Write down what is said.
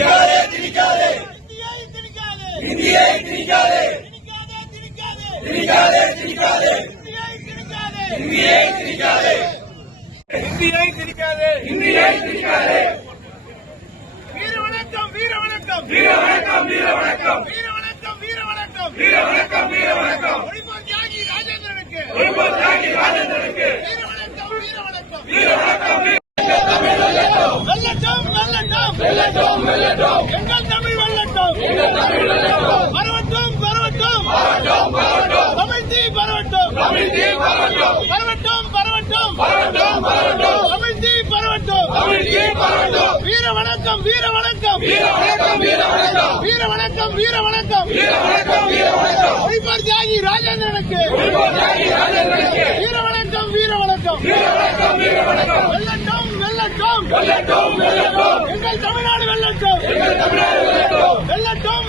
திணிக்காதே திணிக்காதே இந்தியை திணிக்காதே திணிக்காதே திணிக்காதே இந்தியை திணிக்காதே இந்தியை திணிக்காதே இந்தியை திணிக்காதே வீர வணக்கம் வீர வணக்கம் வீர வணக்கம் வீர வணக்கம் வீர வணக்கம் வீர வணக்கம் வீர வணக்கம் வீர வணக்கம் ஒளிபோர் தியாகி ராஜேந்திரனுக்கு ஒளிபோர் தியாகி ராஜேந்திரனுக்கு வீர வணக்கம் வீர வணக்கம் வீர வணக்கம் வெல்லட்டும் வெல்லட்டும் வெல்லட்டும் வெல்லட்டும் எங்கள் தமிழ் வெல்லட்டும் எங்கள் தமிழ் வெல்லட்டும் பரவட்டும் பரவட்டும் பரவட்டும் பரவட்டும் தமிழ்த்தி பரவட்டும் தமிழ்த்தி பரவட்டும் பரவட்டும் பரவட்டும் பரவட்டும் பரவட்டும் தமிழ்த்தி பரவட்டும் தமிழ்த்தி பரவட்டும் வீர வணக்கம் வீர வணக்கம் வீர வணக்கம் வீர வணக்கம் வீர வணக்கம் வீர வணக்கம் வீர வணக்கம் வீர வணக்கம் ஒளிபோர் தியாகி ராஜேந்திரனுக்கு ஒளிபோர் தியாகி ராஜேந்திரனுக்கு வீர வணக்கம் வீர வணக்கம் வீர வணக்கம் வீர வணக்கம் வெல்லட்டும் வெல்லட்டும் வெல்லட்டும் வெல்லட்டும் எங்கள் தமிழ்நாடு வெல்லட்டும் எங்கள் தமிழ்நாடு வெல்லட்டும் வெல்லட்டும்